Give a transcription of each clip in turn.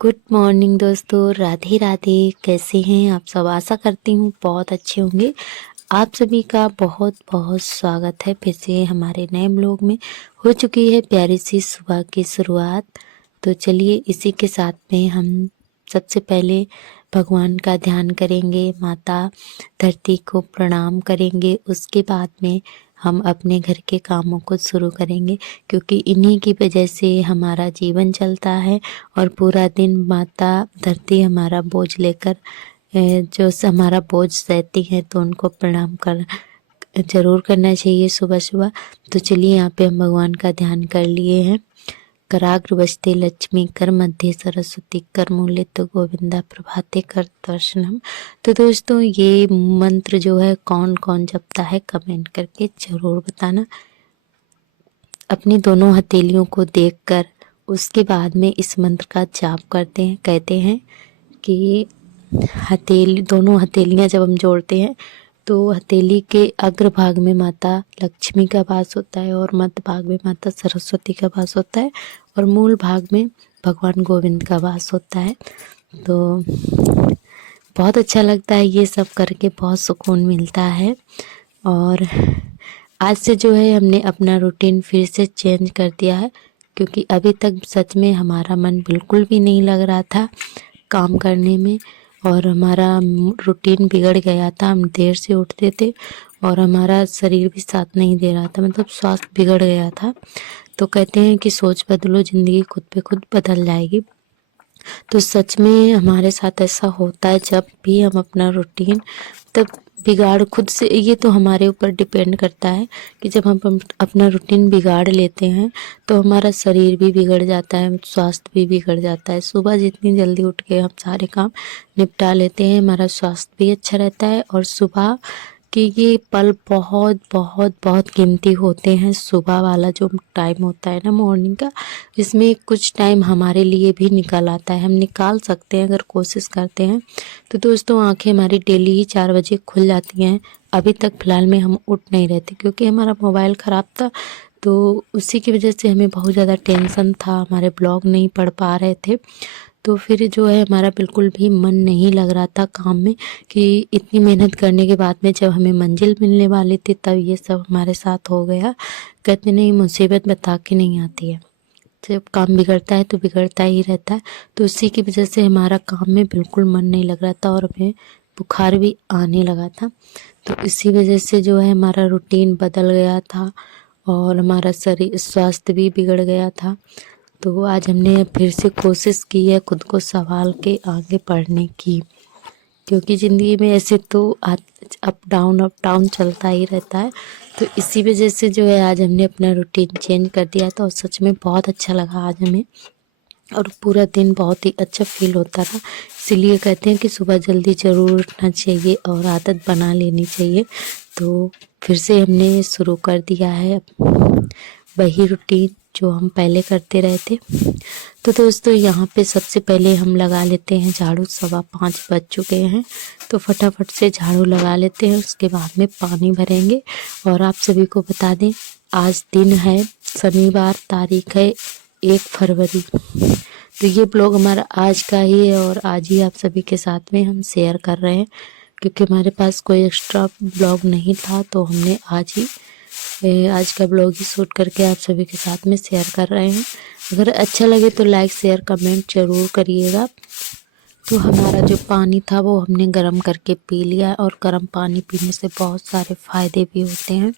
Good morning दोस्तों, राधे राधे। कैसे हैं आप सब? आशा करती हूँ बहुत अच्छे होंगे। आप सभी का बहुत बहुत स्वागत है फिर से हमारे नए ब्लॉग में। हो चुकी है प्यारी सी सुबह की शुरुआत। तो चलिए इसी के साथ में हम सबसे पहले भगवान का ध्यान करेंगे, माता धरती को प्रणाम करेंगे। उसके बाद में हम अपने घर के कामों को शुरू करेंगे, क्योंकि इन्हीं की वजह से हमारा जीवन चलता है और पूरा दिन माता धरती हमारा बोझ लेकर हमारा बोझ सहती है। तो उनको प्रणाम कर जरूर करना चाहिए सुबह सुबह। तो चलिए यहाँ पे हम भगवान का ध्यान कर लिए हैं। कराग्र वसते लक्ष्मी कर मध्ये सरस्वती कर मूले तो गोविंदा प्रभाते कर दर्शनम। तो दोस्तों ये मंत्र जो है कौन कौन जपता है कमेंट करके जरूर बताना। अपनी दोनों हथेलियों को देखकर उसके बाद में इस मंत्र का जाप करते हैं। कहते हैं कि दोनों हथेलियां जब हम जोड़ते हैं तो हथेली के अग्र भाग में माता लक्ष्मी का वास होता है और मध्य भाग में माता सरस्वती का वास होता है और मूल भाग में भगवान गोविंद का वास होता है। तो बहुत अच्छा लगता है ये सब करके, बहुत सुकून मिलता है। और आज से जो है हमने अपना रूटीन फिर से चेंज कर दिया है, क्योंकि अभी तक सच में हमारा मन बिल्कुल भी नहीं लग रहा था काम करने में और हमारा रूटीन बिगड़ गया था। हम देर से उठते थे और हमारा शरीर भी साथ नहीं दे रहा था, मतलब स्वास्थ्य बिगड़ गया था। तो कहते हैं कि सोच बदलो, जिंदगी खुद पे खुद बदल जाएगी। तो सच में हमारे साथ ऐसा होता है, जब भी हम अपना रूटीन तब बिगाड़ खुद से, ये तो हमारे ऊपर डिपेंड करता है कि जब हम अपना रूटीन बिगाड़ लेते हैं तो हमारा शरीर भी बिगड़ जाता है, स्वास्थ्य भी बिगड़ जाता है। सुबह जितनी जल्दी उठ के हम सारे काम निपटा लेते हैं, हमारा स्वास्थ्य भी अच्छा रहता है। और सुबह कि ये पल बहुत बहुत बहुत कीमती होते हैं। सुबह वाला जो टाइम होता है ना मॉर्निंग का, इसमें कुछ टाइम हमारे लिए भी निकल आता है, हम निकाल सकते हैं अगर कोशिश करते हैं। तो दोस्तों आंखें हमारी डेली ही 4 बजे खुल जाती हैं। अभी तक फ़िलहाल में हम उठ नहीं रहे थे क्योंकि हमारा मोबाइल ख़राब था, तो उसी की वजह से हमें बहुत ज़्यादा टेंशन था, हमारे ब्लॉग नहीं पढ़ पा रहे थे। तो फिर जो है हमारा बिल्कुल भी मन नहीं लग रहा था काम में, कि इतनी मेहनत करने के बाद में जब हमें मंजिल मिलने वाली थी तब ये सब हमारे साथ हो गया। कहते नहीं, मुसीबत बता के नहीं आती है, जब काम बिगड़ता है तो बिगड़ता ही रहता है। तो उसी की वजह से हमारा काम में बिल्कुल मन नहीं लग रहा था और हमें बुखार भी आने लगा था। तो इसी वजह से जो है हमारा रूटीन बदल गया था और हमारा शरीर स्वास्थ्य भी बिगड़ गया था। तो आज हमने फिर से कोशिश की है खुद को संभाल के आगे बढ़ने की, क्योंकि ज़िंदगी में ऐसे तो अप डाउन चलता ही रहता है। तो इसी वजह से जो है आज हमने अपना रूटीन चेंज कर दिया था और सच में बहुत अच्छा लगा आज हमें, और पूरा दिन बहुत ही अच्छा फील होता था। इसीलिए कहते हैं कि सुबह जल्दी ज़रूर उठना चाहिए और आदत बना लेनी चाहिए। तो फिर से हमने शुरू कर दिया है वही रूटीन जो हम पहले करते रहे थे। तो दोस्तों यहाँ पे सबसे पहले हम लगा लेते हैं झाड़ू। 5:15 बज चुके हैं, तो फटाफट से झाड़ू लगा लेते हैं। उसके बाद में पानी भरेंगे। और आप सभी को बता दें, आज दिन है शनिवार, तारीख है 1 फरवरी। तो ये ब्लॉग हमारा आज का ही है और आज ही आप सभी के साथ में हम शेयर कर रहे हैं, क्योंकि हमारे पास कोई एक्स्ट्रा ब्लॉग नहीं था। तो हमने आज का ब्लॉग ही शूट करके आप सभी के साथ में शेयर कर रहे हैं। अगर अच्छा लगे तो लाइक शेयर कमेंट जरूर करिएगा। तो हमारा जो पानी था वो हमने गर्म करके पी लिया, और गर्म पानी पीने से बहुत सारे फ़ायदे भी होते हैं।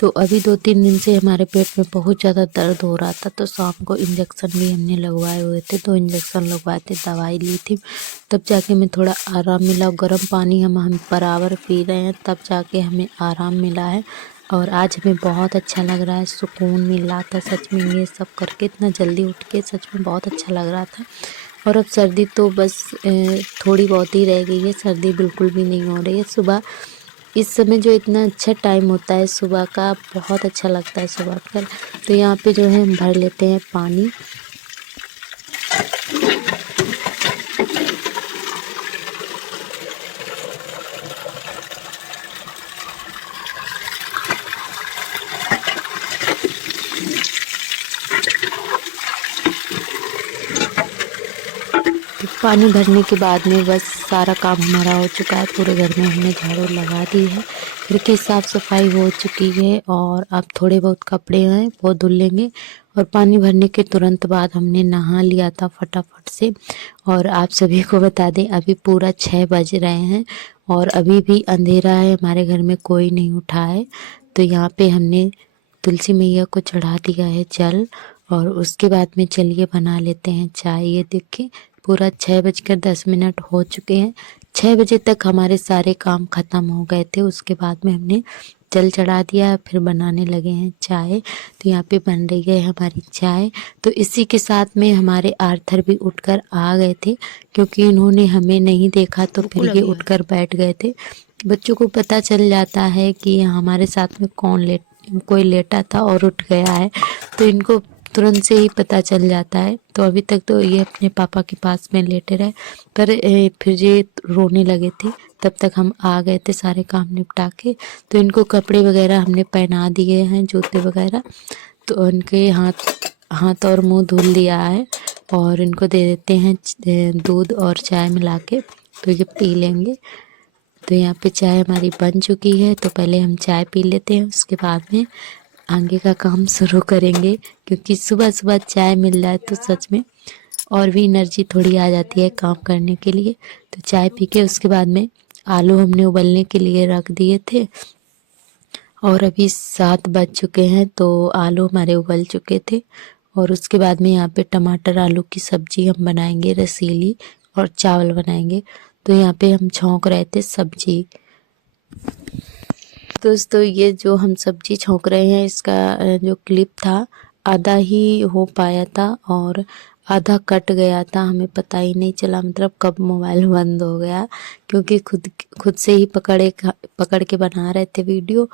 तो अभी 2-3 दिन से हमारे पेट में बहुत ज़्यादा दर्द हो रहा था, तो शाम को इंजेक्शन भी हमने लगवाए हुए थे। 2 इंजेक्शन लगवाए थे, दवाई ली थी, तब जाके हमें थोड़ा आराम मिला। गर्म पानी हम बराबर पी रहे हैं, तब जाके हमें आराम मिला है। और आज हमें बहुत अच्छा लग रहा है, सुकून मिल रहा था सच में। ये सब करके इतना जल्दी उठ के सच में बहुत अच्छा लग रहा था। और अब सर्दी तो बस थोड़ी बहुत ही रह गई है, सर्दी बिल्कुल भी नहीं हो रही है। सुबह इस समय जो इतना अच्छा टाइम होता है सुबह का, बहुत अच्छा लगता है सुबह उठकर। तो यहाँ पे जो है हम भर लेते हैं पानी। तो पानी भरने के बाद में बस सारा काम हमारा हो चुका है। पूरे घर में हमने झाड़ू लगा दी है, घर की साफ़ सफाई हो चुकी है और अब थोड़े बहुत कपड़े हैं वो धुल लेंगे। और पानी भरने के तुरंत बाद हमने नहा लिया था फटाफट से। और आप सभी को बता दें अभी पूरा 6 बज रहे हैं और अभी भी अंधेरा है, हमारे घर में कोई नहीं उठा है। तो यहाँ पे हमने तुलसी मैया को चढ़ा दिया है जल और उसके बाद में चलिए बना लेते हैं चाय। ये देखिए पूरा 6:10 हो चुके हैं। 6 बजे तक हमारे सारे काम ख़त्म हो गए थे। उसके बाद में हमने जल चढ़ा दिया, फिर बनाने लगे हैं चाय। तो यहाँ पे बन रही है हमारी चाय। तो इसी के साथ में हमारे आर्थर भी उठकर आ गए थे, क्योंकि इन्होंने हमें नहीं देखा तो फिर ये उठकर बैठ गए थे। बच्चों को पता चल जाता है कि हमारे साथ में कोई लेटा था और उठ गया है, तो इनको तुरंत से ही पता चल जाता है। तो अभी तक तो ये अपने पापा के पास में लेटे रहे, पर फिर ये रोने लगे थे। तब तक हम आ गए थे सारे काम निपटा के। तो इनको कपड़े वगैरह हमने पहना दिए हैं, जूते वगैरह। तो उनके हाथ और मुंह धुल लिया है और इनको दे देते हैं दूध और चाय मिला के, तो ये पी लेंगे। तो यहाँ पे चाय हमारी बन चुकी है, तो पहले हम चाय पी लेते हैं, उसके बाद में आगे का काम शुरू करेंगे। क्योंकि सुबह सुबह चाय मिल जाए तो सच में और भी एनर्जी थोड़ी आ जाती है काम करने के लिए। तो चाय पी के उसके बाद में आलू हमने उबलने के लिए रख दिए थे और अभी 7 बज चुके हैं, तो आलू हमारे उबल चुके थे। और उसके बाद में यहाँ पे टमाटर आलू की सब्जी हम बनाएंगे रसीली, और चावल बनाएंगे। तो यहाँ पे हम छौंक रहे थे सब्जी। दोस्तों ये जो हम सब्जी छौंक रहे हैं इसका जो क्लिप था आधा ही हो पाया था और आधा कट गया था, हमें पता ही नहीं चला, मतलब कब मोबाइल बंद हो गया। क्योंकि खुद से ही पकड़ के बना रहे थे वीडियो।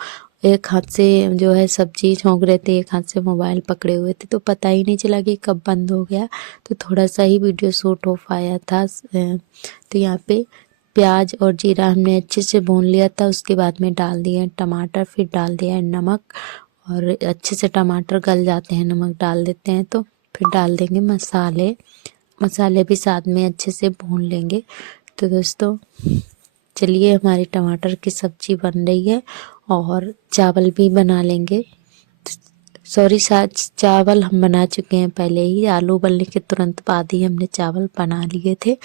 एक हाथ से जो है सब्जी छौंक रहे थे, एक हाथ से मोबाइल पकड़े हुए थे, तो पता ही नहीं चला कि कब बंद हो गया। तो थोड़ा सा ही वीडियो शूट हो पाया था। तो यहाँ पे प्याज और जीरा हमने अच्छे से भून लिया था। उसके बाद में डाल दिए टमाटर, फिर डाल दिया है नमक, और अच्छे से टमाटर गल जाते हैं नमक डाल देते हैं तो फिर डाल देंगे मसाले भी साथ में अच्छे से भून लेंगे। तो दोस्तों चलिए हमारी टमाटर की सब्जी बन रही है और चावल भी बना लेंगे। सॉरी चावल हम बना चुके हैं पहले ही, आलू उबलने के तुरंत बाद ही हमने चावल बना लिए थे।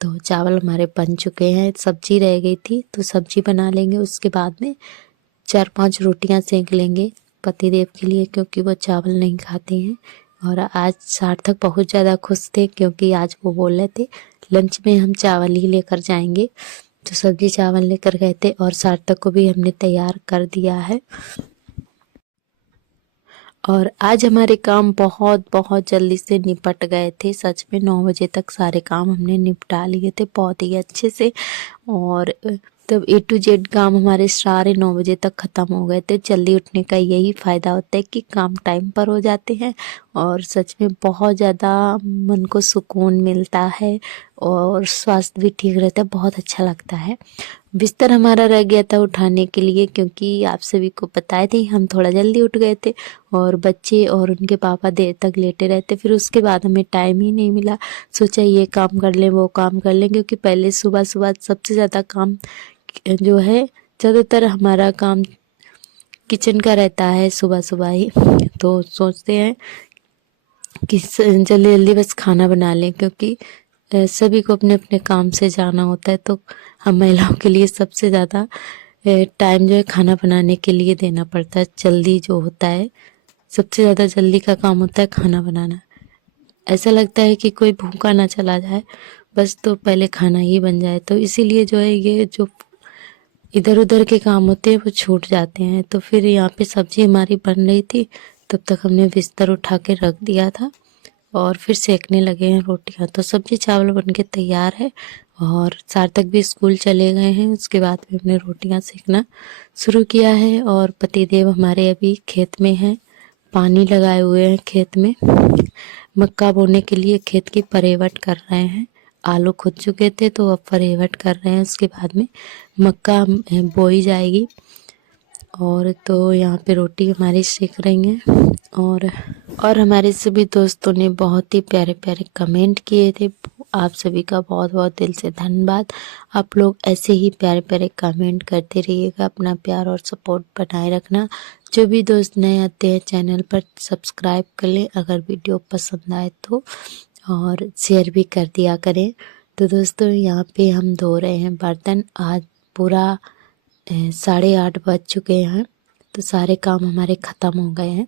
तो चावल हमारे बन चुके हैं, सब्जी रह गई थी तो सब्जी बना लेंगे। उसके बाद में 4-5 रोटियां सेंक लेंगे पतिदेव के लिए, क्योंकि वो चावल नहीं खाते हैं। और आज सार्थक बहुत ज़्यादा खुश थे, क्योंकि आज वो बोल रहे थे लंच में हम चावल ही लेकर जाएंगे। तो सब्जी चावल लेकर गए थे और सार्थक को भी हमने तैयार कर दिया है। और आज हमारे काम बहुत बहुत जल्दी से निपट गए थे। सच में 9 बजे तक सारे काम हमने निपटा लिए थे बहुत ही अच्छे से। और तब A to Z काम हमारे सारे 9 बजे तक ख़त्म हो गए थे। जल्दी उठने का यही फ़ायदा होता है कि काम टाइम पर हो जाते हैं और सच में बहुत ज़्यादा मन को सुकून मिलता है और स्वास्थ्य भी ठीक रहता है, बहुत अच्छा लगता है। बिस्तर हमारा रह गया था उठाने के लिए, क्योंकि आप सभी को बताए थे हम थोड़ा जल्दी उठ गए थे और बच्चे और उनके पापा देर तक लेटे रहते। फिर उसके बाद हमें टाइम ही नहीं मिला, सोचा ये काम कर लें वो काम कर लें, क्योंकि पहले सुबह सुबह सबसे ज़्यादा काम जो है ज़्यादातर हमारा काम किचन का रहता है सुबह सुबह ही। तो सोचते हैं कि जल्दी जल्दी बस खाना बना लें, क्योंकि सभी को अपने अपने काम से जाना होता है। तो हम महिलाओं के लिए सबसे ज़्यादा टाइम जो है खाना बनाने के लिए देना पड़ता है। जल्दी जो होता है सबसे ज़्यादा जल्दी का काम होता है खाना बनाना। ऐसा लगता है कि कोई भूखा ना चला जाए, बस तो पहले खाना ही बन जाए। तो इसीलिए जो है ये जो इधर उधर के काम होते हैं वो छूट जाते हैं। तो फिर यहाँ पे सब्जी हमारी बन रही थी, तब तक हमने बिस्तर उठा के रख दिया था और फिर सेकने लगे हैं रोटियां। तो सब्जी चावल बन के तैयार है और सार्थक भी स्कूल चले गए हैं। उसके बाद में हमने रोटियां सेकना शुरू किया है और पतिदेव हमारे अभी खेत में हैं, पानी लगाए हुए हैं खेत में, मक्का बोने के लिए खेत की परेवट कर रहे हैं। आलू खुद चुके थे तो अब परेवट कर रहे हैं, उसके बाद में मक्का बोई जाएगी। और तो यहाँ पे रोटी हमारी सेक रही हैं और हमारे सभी दोस्तों ने बहुत ही प्यारे प्यारे कमेंट किए थे। आप सभी का बहुत बहुत दिल से धन्यवाद। आप लोग ऐसे ही प्यारे प्यारे कमेंट करते रहिएगा, अपना प्यार और सपोर्ट बनाए रखना। जो भी दोस्त नए आते हैं चैनल पर सब्सक्राइब कर लें अगर वीडियो पसंद आए तो, और शेयर भी कर दिया करें। तो दोस्तों यहाँ पे हम धो रहे हैं बर्तन। आज पूरा 8:30 बज चुके हैं, तो सारे काम हमारे ख़त्म हो गए हैं।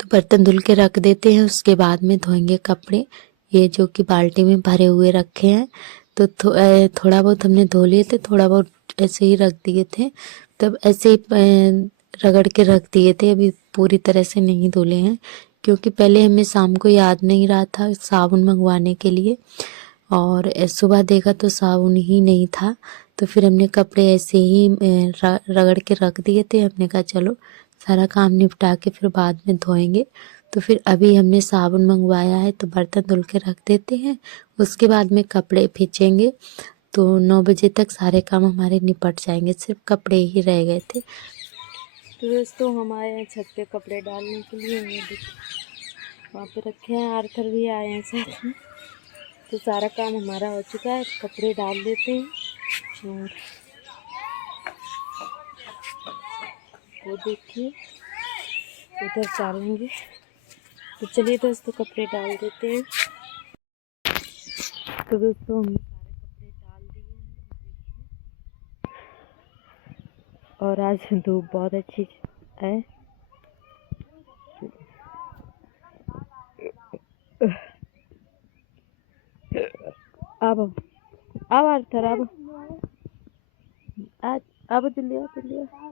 तो बर्तन धुल के रख देते हैं, उसके बाद में धोएंगे कपड़े। ये जो कि बाल्टी में भरे हुए रखे हैं, तो थोड़ा बहुत हमने धो लिए थे, थोड़ा बहुत ऐसे ही रख दिए थे। तब ऐसे ही रगड़ के रख दिए थे, अभी पूरी तरह से नहीं धुले हैं क्योंकि पहले हमें शाम को याद नहीं रहा था साबुन मंगवाने के लिए, और सुबह देखा तो साबुन ही नहीं था। तो फिर हमने कपड़े ऐसे ही रगड़ के रख दिए थे। हमने कहा चलो सारा काम निपटा के फिर बाद में धोएंगे। तो फिर अभी हमने साबुन मंगवाया है, तो बर्तन धुल के रख देते हैं, उसके बाद में कपड़े खींचेंगे। तो 9 बजे तक सारे काम हमारे निपट जाएंगे, सिर्फ कपड़े ही रह गए थे। तो दोस्तों हमारे यहाँ छत पे कपड़े डालने के लिए वहाँ पे रखे हैं, आर्थर भी आए हैं साथ में। तो सारा काम हमारा हो चुका है, कपड़े डाल देते हैं। और वो देखिए उधर डालेंगे। तो चलिए दोस्तों कपड़े डाल देते हैं। तो दोस्तों हमने सारे कपड़े डाल दिए हैं, और आज धूप बहुत अच्छी है। अब आर्थर अब जल्दी आओ।